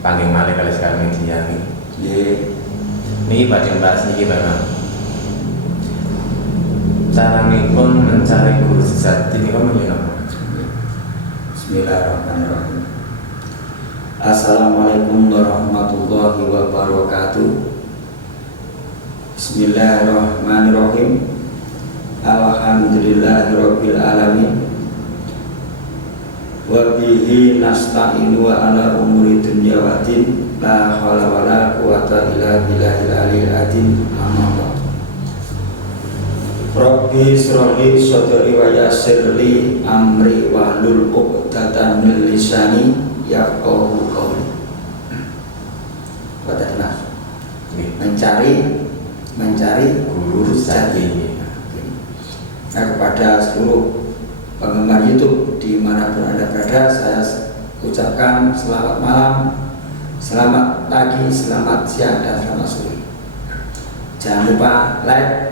panggil malih kali sekarang media ini. Ini baca bahas ini gimana? Cara pun mencari guru sejati ini kan menyenangkan. Bismillahirrahmanirrahim. Assalamualaikum warahmatullahi wabarakatuh. Bismillahirrahmanirrahim. Alhamdulillahirabbil alamin. Wa bihi nasta'inu wa ala umuri dunya wa din. La haula wa la quwata illa billahil aliyyil azim. Amma Rabbi shrahli sadri wa yassirli amri wahlul 'uqdatam min lisani yafqahu qawli. Mencari guru sejati. Nah, kepada seluruh penggemar YouTube dimanapun Anda berada, saya ucapkan selamat malam, selamat pagi, selamat siang, dan selamat sore. Jangan lupa like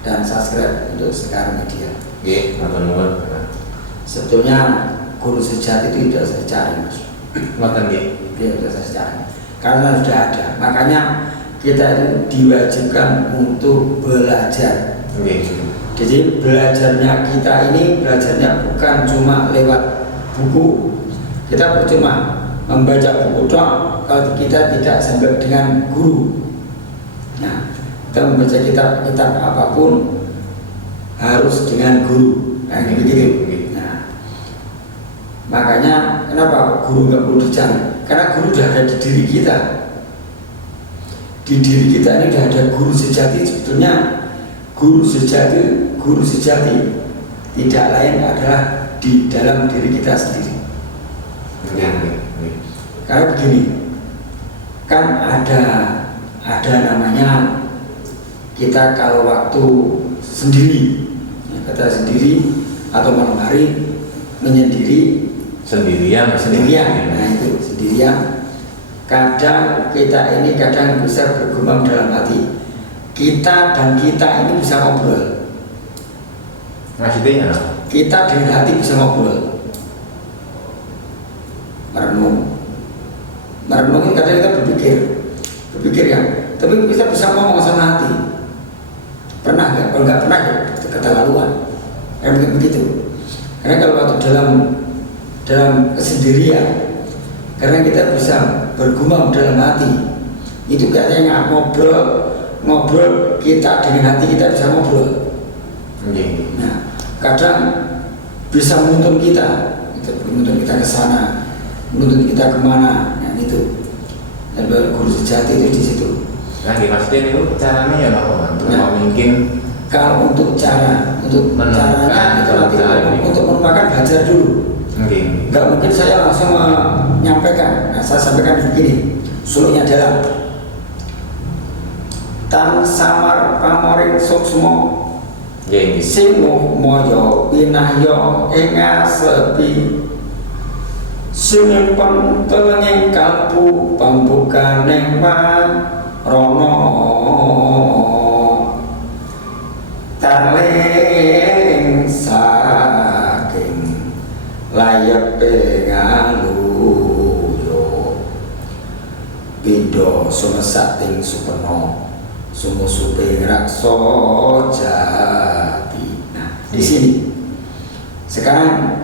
dan subscribe untuk Sekar Media. Teman-teman. Sebetulnya guru sejati itu tidak saya cari, Mas. Tidak saya cari, karena sudah ada. Makanya kita diwajibkan untuk belajar. Jadi belajarnya kita ini bukan cuma lewat buku. Kita percuma membaca buku doang kalau kita tidak sampai dengan guru. Nah, kita membaca kitab apapun harus dengan guru. Nah, ini begitu. Nah, makanya kenapa guru nggak perlu dicari? Karena guru sudah ada di diri kita. Di diri kita ini sudah ada guru sejati. Sebetulnya guru sejati tidak lain adalah di dalam diri kita sendiri. Karena begini, kan ada namanya kita kalau waktu sendiri, atau malam hari menyendiri sendirian. Nah itu sendirian. Kadang kita ini bisa bergumam dalam hati. Kita dan kita ini bisa ngobrol. Maksudnya? Kita dengan hati bisa ngobrol. Merenung ini kadang kita berpikir ya. Tapi kita bisa ngomong sama hati. Pernah nggak? Kalau nggak pernah ya keterlaluan. Kayak begitu. Karena kalau waktu dalam kesendirian, karena kita bisa bergumam dalam hati, itu katanya ngobrol kita dengan hati kita bisa ngobrol. Nah, kadang bisa menuntun kita ke sana, menuntun kita kemana. Nah itu. Dan guru sejati itu di situ. Nah, maksudnya itu caranya ya apa? Mungkin kalau untuk caranya itu nanti untuk merupakan belajar dulu. Nggak mungkin saya langsung menyampaikan. Nah, saya sampaikan begini. Suluknya adalah tan samar pamoring suksmo sing moyo pinahyo ing asepi sumpen telenging kalbu pambukaning rono tarling saking layepe ngaluyo pindha sumesating supeno sumusupe raksa jati. Nah, di sini sekarang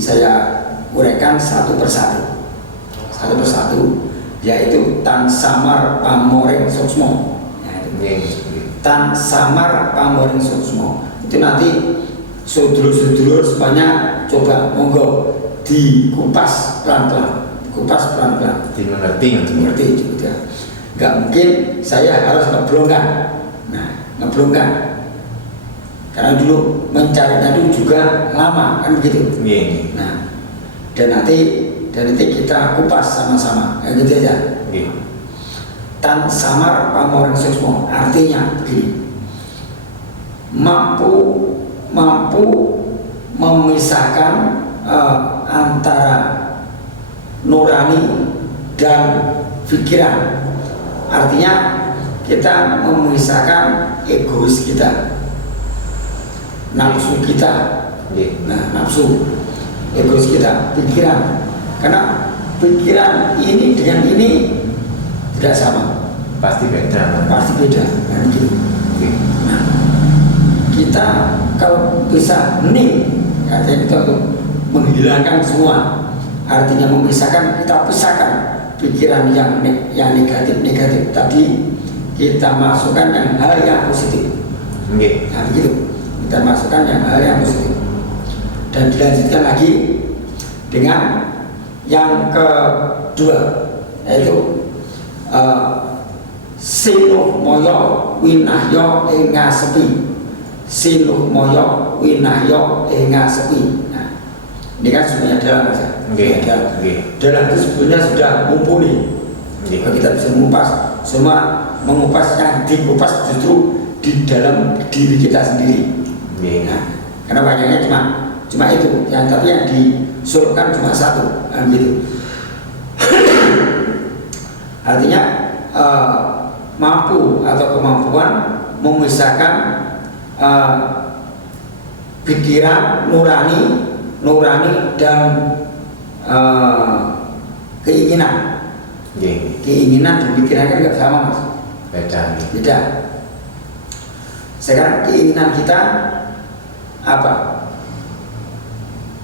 saya uraikan satu persatu, yaitu tan samar pamoring suksmo. Tan samar pamoring suksmo itu nanti sudulur semuanya coba monggo dikupas pelan-pelan, dimengerti gitu ya. Nggak mungkin saya harus ngeblongkan. Karena dulu mencarinya itu juga lama kan begitu. Nah, dan nanti kita kupas sama-sama kayak gitu aja. Tan samar pamoring suksmo artinya begini, mampu memisahkan antara nurani dan pikiran. Artinya kita memisahkan egois kita, nafsu kita, nafsu, egois kita, pikiran. Karena pikiran ini dengan ini tidak sama, Pasti beda. pasti beda. Nah, gitu. Oke. Nah, kita kalau bisa nih, artinya kita untuk menghilangkan semua, artinya memisahkan, kita pisahkan pikiran yang negatif tadi, kita masukkan yang hal yang positif. Oke. Nah begitu, kita masukkan yang hal yang positif dan dilanjutkan lagi dengan yang kedua, yaitu sinuh moyo winahyo enga sepi. Sinuh moyo winahyo enga sepi. Nah, ini kan sebenarnya dalam saja. Dalam itu sebenarnya sudah mumpuni. Kalau kita bisa mengupas, semua mengupas yang dikupas justru di dalam diri kita sendiri. Nah, karena banyaknya cuma itu, yang tapi yang disuruhkan cuma satu, kan gitu. Artinya mampu atau kemampuan memisahkan pikiran nurani dan keinginan. Keinginan dan pikiran kan nggak sama, Mas. Beda. Sekarang keinginan kita apa?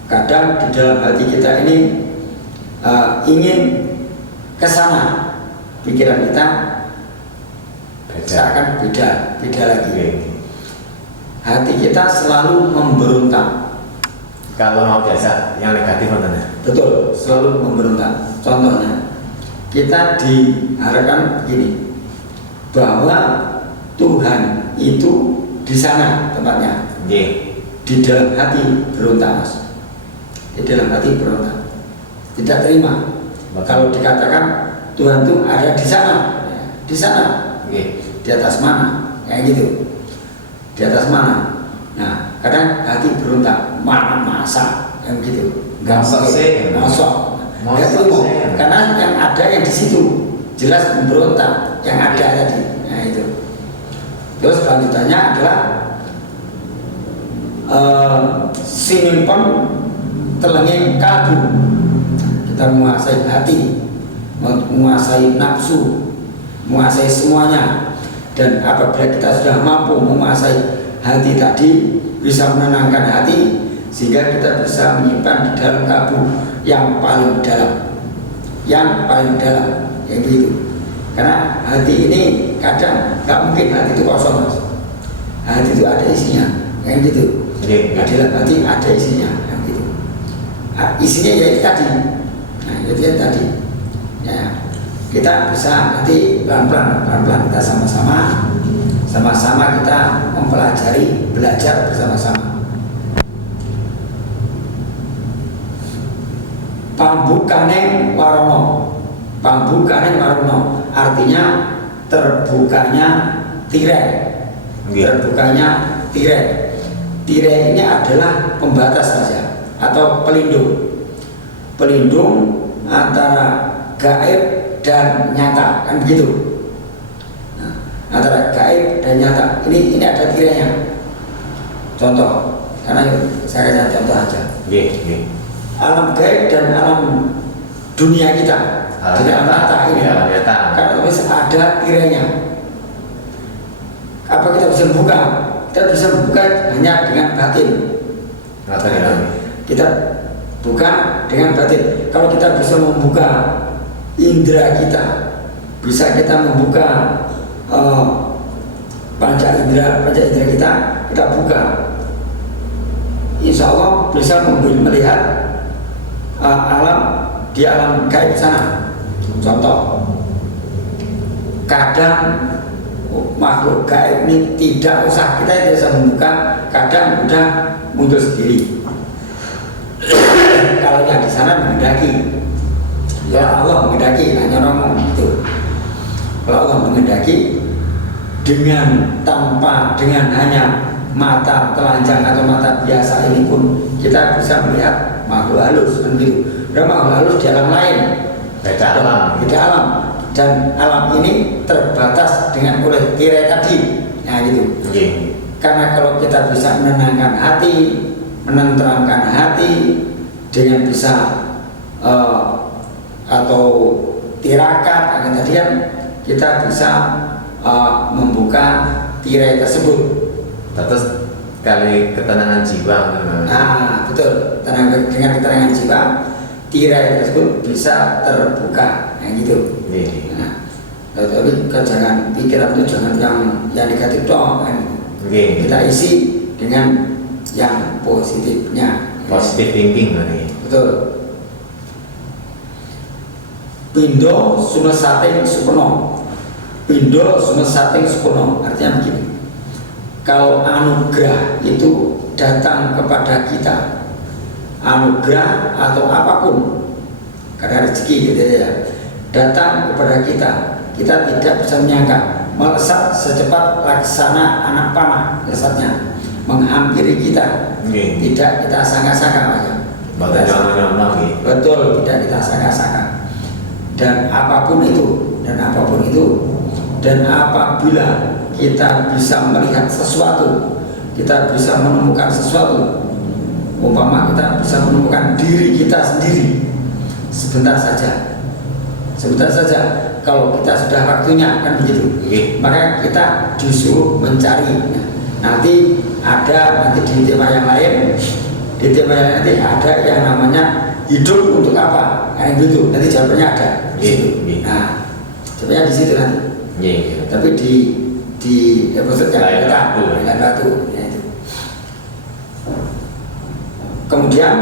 Kadang di dalam hati kita ini ingin ke sana, pikiran kita seakan beda lagi. Hati kita selalu memberontak. Kalau mau biasa yang negatif mana? Betul, selalu memberontak. Contohnya, kita diharapkan begini, bahwa Tuhan itu di sana tempatnya. Di dalam hati berontak, Mas. Di dalam hati berontak, tidak terima. Kalau dikatakan Tuhan itu ada di sana, di sana, di atas mana, kayak gitu, di atas mana. Nah, kadang hati berontak, masa, yang gitu, mosok, karena yang ada yang di situ jelas memberontak, yang ada tadi. Nah itu. Terus selanjutnya adalah sinipon telenging kalbu. Kita menguasai hati, menguasai nafsu, menguasai semuanya. Dan apabila kita sudah mampu menguasai hati tadi, bisa menenangkan hati, sehingga kita bisa menyimpan di dalam kalbu yang paling dalam, yang begitu. Karena hati ini kadang nggak mungkin hati itu kosong, Mas. Hati itu ada isinya, yang gitu. Dalam hati ada isinya, yang gitu. Isinya ya itu tadi. Nah, itu ya tadi. Ya, kita bisa nanti pelan-pelan kita sama-sama kita mempelajari, belajar bersama-sama. Pambukane warono, artinya terbukanya tirai. Tirai ini adalah pembatas saja atau pelindung antara gaib dan nyata, kan begitu. Nah, antara gaib dan nyata ini ada tirainya. Contoh, karena saya kasih contoh aja. Alam gaib dan alam dunia kita, jadi alam nyata ini, kan ada tirainya. Apa kita bisa membuka? Kita bisa membuka hanya dengan batin. Kita buka dengan batin. Kalau kita bisa membuka indera kita, bisa kita membuka panca indera kita buka. Insya Allah bisa melihat alam di alam gaib sana. Contoh, kadang makhluk gaib ini tidak usah kita bisa membuka, kadang udah muncul sendiri. Kalau yang di sana menghendaki, ya Allah menghendaki, hanya ngomong itu. Kalau Allah menghendaki dengan hanya mata telanjang atau mata biasa ini pun kita bisa melihat makhluk halus, kan gitu. Dan makhluk halus di alam lain, beda alam. Dan alam ini terbatas dengan oleh tirai tadi, nah gitu. Karena kalau kita bisa menenangkan hati, menenteramkan hati dengan bisa atau tirakat, akan tadi kan kita bisa membuka tirai tersebut. Terus kali ketenangan jiwa. Betul. Dengan keterangan jiwa, tirai tersebut bisa terbuka, gitu. Nah, tapi jangan pikiran itu jangan yang negatif dong. Kita isi dengan yang positifnya. Positive thinking berarti. Betul. Pindo sumesating supono. Pindo sumesating supono artinya begini. Kalau anugerah itu datang kepada kita, anugerah atau apapun, karena rezeki gitu ya, datang kepada kita, kita tidak bisa menyangka, melesat secepat laksana anak panah, lesatnya menghampiri kita, tidak kita sangka-sangka. Betul, tidak kita sangka-sangka. Dan apapun itu, dan apabila kita bisa melihat sesuatu, kita bisa menemukan sesuatu, umpama kita bisa menemukan diri kita sendiri, sebentar saja, kalau kita sudah waktunya, kan begitu. Maka kita disuruh mencari. Nanti ada di tema yang lain, nanti ada yang namanya hidup untuk apa, kayak gitu. Nanti jawabannya ada. Nah, jawabannya di situ nanti. Tapi di episode yang kita batu. Kemudian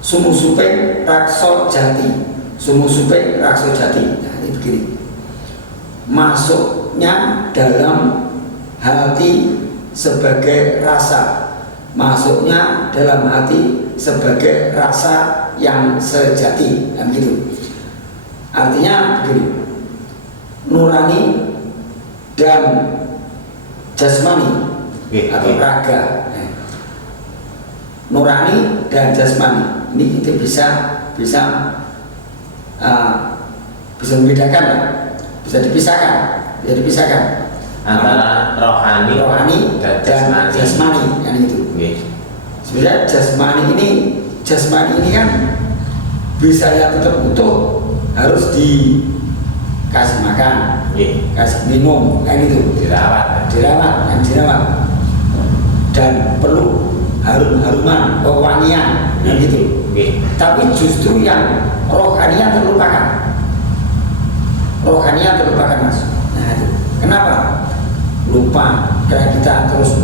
sumusuping rakso jati. Nah, ini begini. Masuknya dalam hati sebagai rasa. Masuknya dalam hati sebagai rasa yang sejati, kan gitu. Artinya begini. Nurani dan jasmani atau raga. Nurani dan jasmani ini kita bisa membedakan, bisa dipisahkan antara rohani dan jasmani kan itu. Sebenarnya jasmani ini kan bisa yang tetap utuh, harus dikasih makan, kasih minum, kan itu, dirawat, dan perlu harum-haruman, wewangian, kan gitu. Tapi justru yang rohanian terlupakan, Mas. Nah itu kenapa? Lupa, karena kita terus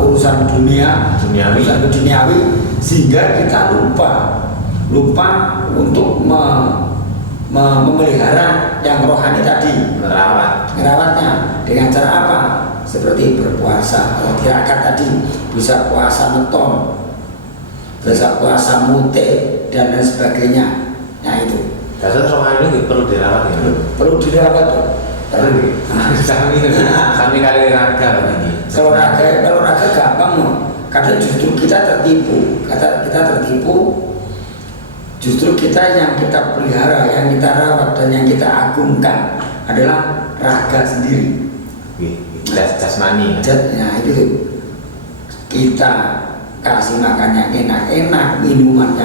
urusan duniawi, sehingga kita lupa untuk memelihara yang rohani tadi, merawatnya dengan cara apa? Seperti berpuasa atau tirakat tadi, bisa puasa meton, bisa puasa mute dan lain sebagainya. Nah itu. Dasar rohani itu perlu dirawat ya. Perlu dirawat tuh. Kami kali raga begini. Kalau raga gampang, kadang justru kita tertipu. Justru kita yang kita pelihara, yang kita rawat dan yang kita agungkan adalah raga sendiri. Jasmani. Nah itu tuh. Kita kasih makan yang enak-enak, minuman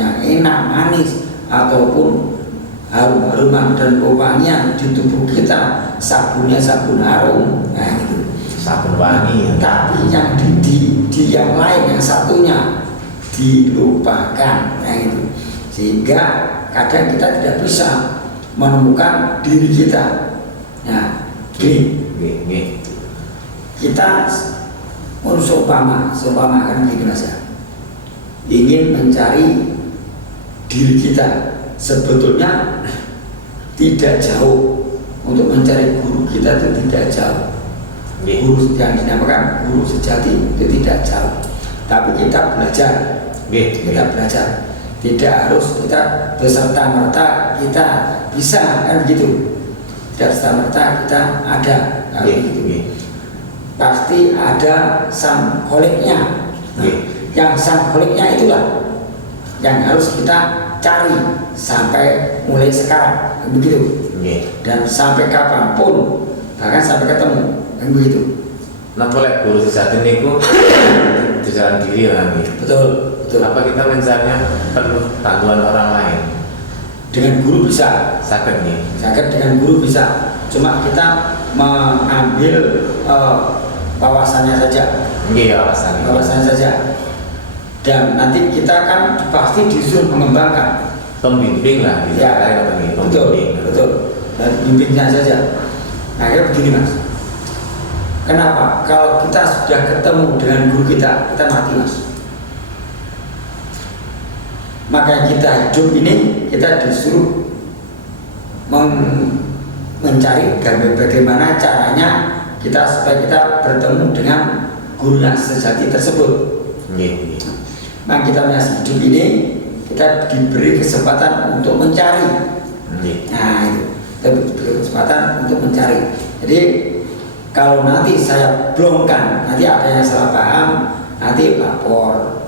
yang enak, manis, ataupun harum-haruman dan wewangian di tubuh kita, sabunnya sabun harum, nah itu sabun wangi. Tapi yang di yang lain, yang satunya dilupakan, nah itu, sehingga kadang kita tidak bisa menemukan diri kita. Nah, kita seumpama kan gini Mas ya, ingin mencari diri kita, sebetulnya tidak jauh. Untuk mencari guru kita itu tidak jauh. Guru yang dinamakan guru sejati itu tidak jauh. Tapi kita belajar, tidak harus kita beserta-merta kita bisa, kan begitu. Tidak serta-merta kita ada, gitu. Pasti ada sang kholiknya. Yang sang kholiknya itulah yang harus kita cari sampai mulai sekarang, begitu. Dan sampai kapanpun, bahkan sampai ketemu, kan begitu. Nah, boleh guru sejati niku di jalan diri lagi. Betul. Apa kita mencarinya perlu bantuan orang lain? Dengan guru bisa, sakit nih. sakit dengan guru bisa. Cuma kita mengambil wawasannya saja. Iya, alasan. Wawasannya saja. Dan nanti kita kan pasti disuruh mengembangkan. Pembimbing lah, bisa Ya, pembimbing. betul. Dan bimbingnya saja. Nah, akhirnya begini mas. Kenapa? Kalau kita sudah ketemu dengan guru kita mati mas. Maka kita hidup ini kita disuruh mencari bagaimana caranya kita supaya kita bertemu dengan guru yang sejati tersebut. Nah kita masih hidup ini kita diberi kesempatan untuk mencari. Nah itu kita diberi kesempatan untuk mencari. Jadi kalau nanti saya blongkan, nanti ada yang salah paham, nanti lapor.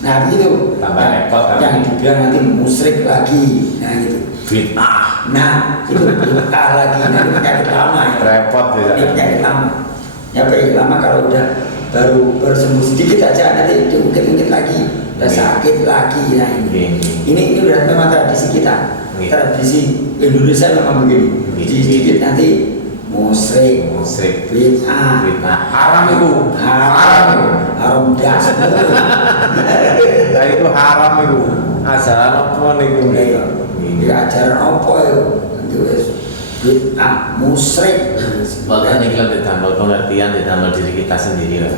Nah begitu. Tambah repot kan? Yang dibilang nanti musyrik lagi. Nah gitu. Fitnah. Nah itu bid'ah lagi. Nanti penyakit lama ya. Repot bisa. Ini penyakit lama. Ya penyakit lama kalau udah baru sembuh sedikit aja nanti diungkit-ungkit lagi, udah sakit lagi. Nah ini udah memang tradisi kita. Tradisi Indonesia memang begini. Sedikit nanti musyrik, bid'ah, haram itu, haram dasar. Nah itu haram itu, ajaran apa itu? Ya ajaran apa itu? Bid'ah, musyrik. Makanya kita ditambah pengertian, ditambah diri kita sendiri lah.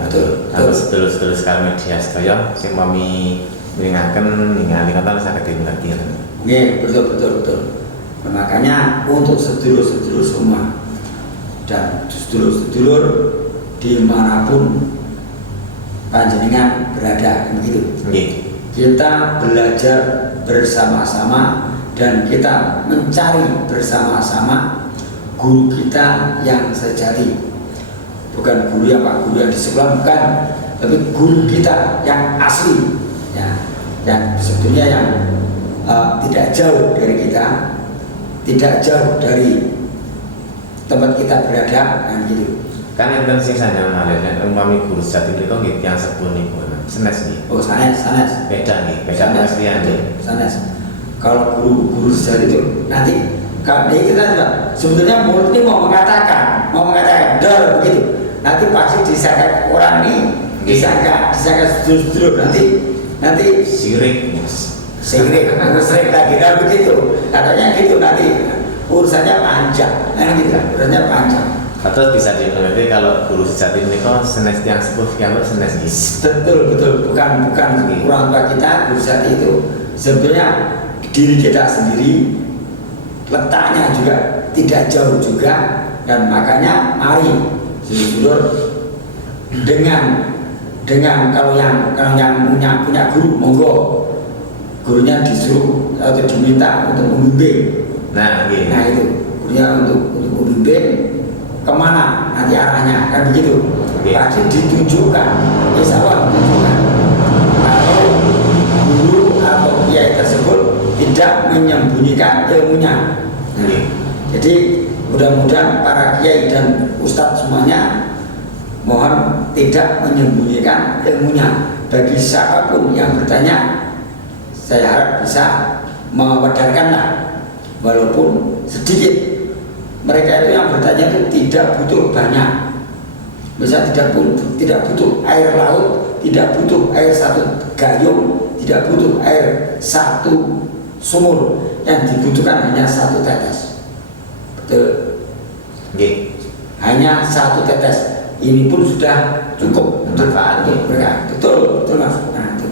Harus terus kami media sedaya, sing mami mengingatkan, kata sakit dimengerti. Iya betul. Makanya untuk sedulur-sedulur semua dan sedulur-sedulur dimanapun panjenengan berada, begitu. Kita belajar bersama-sama dan kita mencari bersama-sama guru kita yang sejati. Bukan guru yang guru yang di sekolah, bukan, tapi guru kita yang asli, ya, yang sebetulnya yang tidak jauh dari kita, tidak jauh dari tempat kita berada, kan gitu. Kan enten sing sanjang malih nek umpami guru sejati niku nggih tiyang sepuh niku. Sanes nggih. Oh, sanes. Beda nggih, beda pengertian nggih. Sanes. Kalau guru sejati itu nanti kalau itu kan sebetulnya mulut ini mau mengatakan dor begitu. Nanti pasti disangka orang ini disangka sedulur nanti sirik musyrik lagi kan begitu. Katanya gitu nanti urusannya panjang. Nah gitu, urusannya panjang. Atau bisa dimengerti kalau guru sejati ini kok senes yang sepuh yang senes nih. Betul. Bukan orang tua kita guru sejati itu sebetulnya diri kita sendiri, letaknya juga tidak jauh juga, dan makanya mari sedulur dengan kalau yang punya guru, monggo gurunya disuruh atau diminta untuk membimbing. Nah itu gurunya untuk membimbing kemana nanti arahnya, kan begitu. Pasti ditunjukkan, insya Allah ditunjukkan. Kalau guru atau kiai tersebut tidak menyembunyikan ilmunya. Jadi mudah-mudahan para kiai dan ustadz semuanya mohon tidak menyembunyikan ilmunya. Bagi siapapun yang bertanya, saya harap bisa mewadarkanlah walaupun sedikit. Mereka itu yang bertanya itu tidak butuh banyak. Misalnya tidak butuh air laut, tidak butuh air satu gayung, tidak butuh air satu sumur. Yang dibutuhkan hanya satu tetes. Betul. Hanya satu tetes. Ini pun sudah cukup untuk mereka. Betul mas. Nah, itu.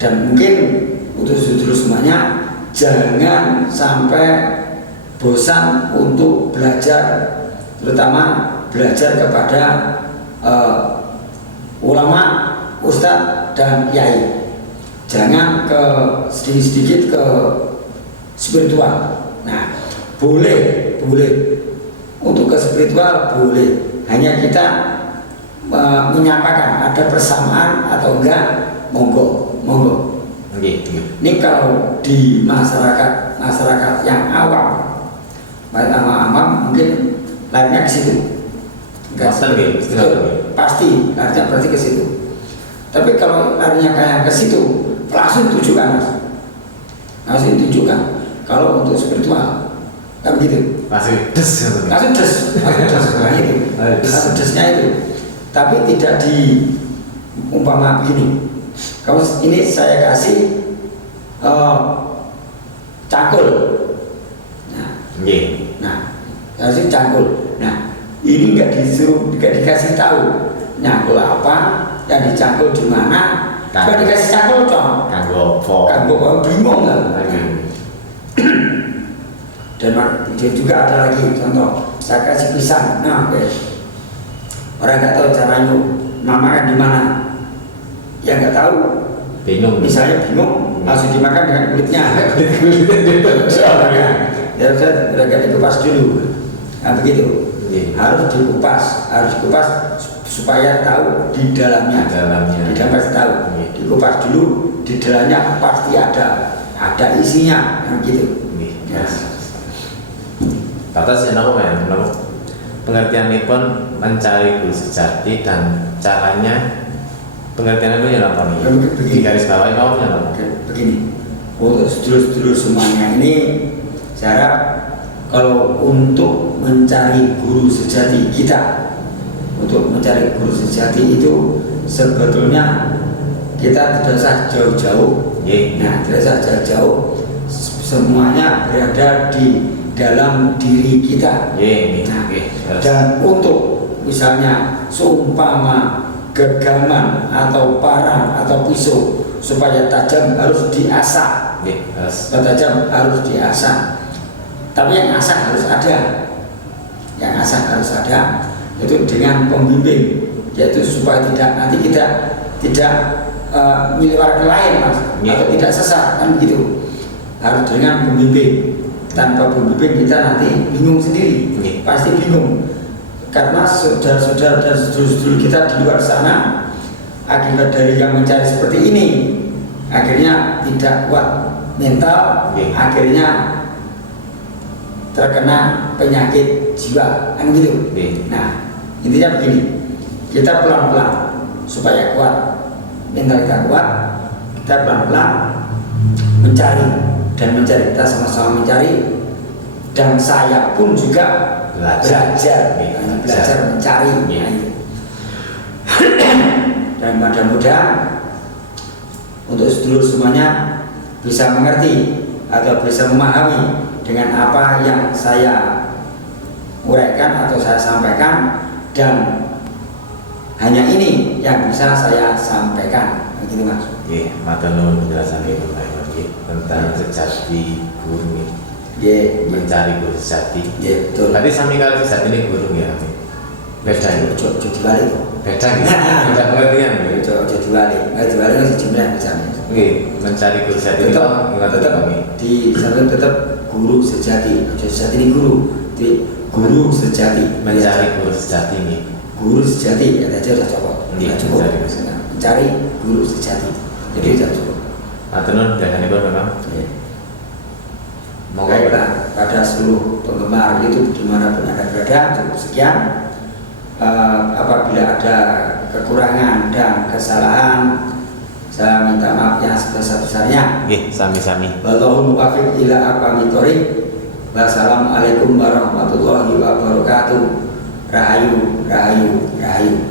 Dan mungkin untuk saudara semuanya jangan sampai bosan untuk belajar, terutama belajar kepada ulama, ustadz dan kiai. Jangan ke sedikit-sedikit ke spiritual. Nah, boleh untuk ke spiritual boleh. Hanya kita menyampaikan ada persamaan atau enggak, monggo. Ini kalau di masyarakat yang awam mungkin larinya ke situ. Pasti larinya berarti ke situ. Tapi kalau larinya kayak ke situ, langsung tujukan mas. harus ditunjukkan. Kalau untuk spiritual kan begitu, Masih des ya, Bang. langsung des, nah itu, langsung desnya itu. Tapi tidak umpama begini. Kalau ini saya kasih cangkul, nah kasih cangkul. Nah ini nggak dikasih tahu nyangkul apa, yang dicangkul di mana. Kalau dikasih cangkul cong, kanggo bingung kan. Dan juga ada lagi contoh, saya kasih pisang, nah orang nggak tahu cara memakan di mana, yang nggak tahu, bingung. misalnya bingung, langsung dimakan dengan kulitnya. Ya udah dikupas dulu, nah begitu. Harus dikupas supaya tahu di dalamnya. Di dalam pasti tahu. Dikupas dulu, di dalamnya pasti ada isinya, nah gitu. Kata sih nama pengertian pun mencari guru sejati dan caranya pengertian itu yang apa nih? Di garis bawah itu yang apa? Begini, untuk sedulur-sedulur semuanya ini cara kalau untuk mencari guru sejati kita, untuk mencari guru sejati itu sebetulnya kita tidak usah jauh-jauh. Nah, tidak usah jauh-jauh. Semuanya berada di dalam diri kita. Dan untuk misalnya seumpama gegaman atau parang atau pisau supaya tajam harus diasah. Tajam harus diasah. Tapi yang asah harus ada. Yang asah harus ada itu dengan pembimbing, yaitu supaya nanti kita tidak menyuarakan lain, Mas, atau tidak sesat kan begitu. Harus dengan pembimbing. Tanpa pembimbing kita nanti bingung sendiri, pasti bingung. Karena saudara-saudara dan sedulur-sedulur kita di luar sana akibat dari yang mencari seperti ini, akhirnya tidak kuat mental, akhirnya terkena penyakit jiwa, kan gitu. Nah, intinya begini, kita pelan-pelan supaya kuat, mental kita kuat, kita pelan-pelan mencari. Dan mencari, kita sama-sama mencari, dan saya pun juga belajar mencari. Dan mudah-mudahan untuk sedulur semuanya bisa mengerti atau bisa memahami dengan apa yang saya uraikan atau saya sampaikan, dan hanya ini yang bisa saya sampaikan, begitu Mas. Matur nuwun penjelasan itu tentang sejati guru, mencari guru sejati. Betul. Tadi sami kali sejati ini guru ya, beda ya. Jadi balik. Beda ya. Tidak pengertian. Jadi balik. Jadi balik masih jumlah misalnya. Mencari guru sejati itu tetap di sana tetap guru sejati. Sejati ini guru. Di guru sejati. Mencari guru sejati ini. Guru sejati ya aja sudah cukup. Cukup. Mencari guru sejati. Jadi sudah cukup. Atunun jangan ikut memang. Baiklah, pada seluruh penggemar YouTube dimanapun Anda berada, cukup sekian. Apabila ada kekurangan dan kesalahan, saya minta maaf yang sebesar-besarnya. Sami-sami. Wallahul muwaffiq ila aqwamit thoriq. Wassalamualaikum warahmatullahi wabarakatuh. Rahayu, rahayu, rahayu.